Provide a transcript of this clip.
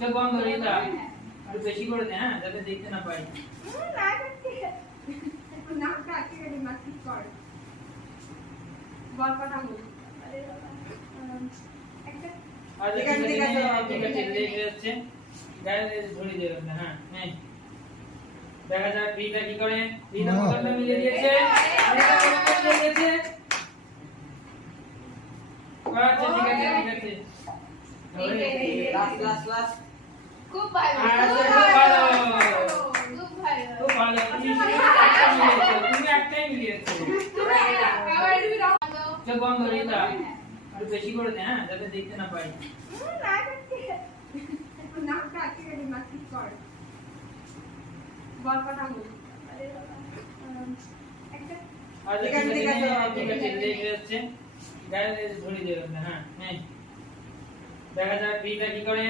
চোখ বন্ধ করে দা আর বেশি করে দে হ্যাঁ যাতে দেখতে না পাই না করতে একটু নাক কাটতে গেলে না ঠিক কর বল কথা বল একটা আর ঠিক আছে লেগে যাচ্ছে গায়ে ধরে দেবে না হ্যাঁ হ্যাঁ দেখা যাক ভিটা কি করে ভিটা মোটরটা মিলিয়ে দিয়েছে আরেকটা মোটর মিলিয়ে দিয়েছে আচ্ছা ঠিক আছে লাস্ট খুব ভালো খুব ভালো খুব ভালো তুমি একটাই মিলিয়েছো আবার তুমি দাও চোখ বন্ধ করে দা আর বেশি করে দে হ্যাঁ যাতে দেখতে না পাই না করতে একটু নাক কাটতে গেলে না ঠিক কর বল কথা বল একটা আর ঠিক আছে লেগে যাচ্ছে গায়ে ধরে দেবে না হ্যাঁ হ্যাঁ দেখা যাক ভিটা কি করে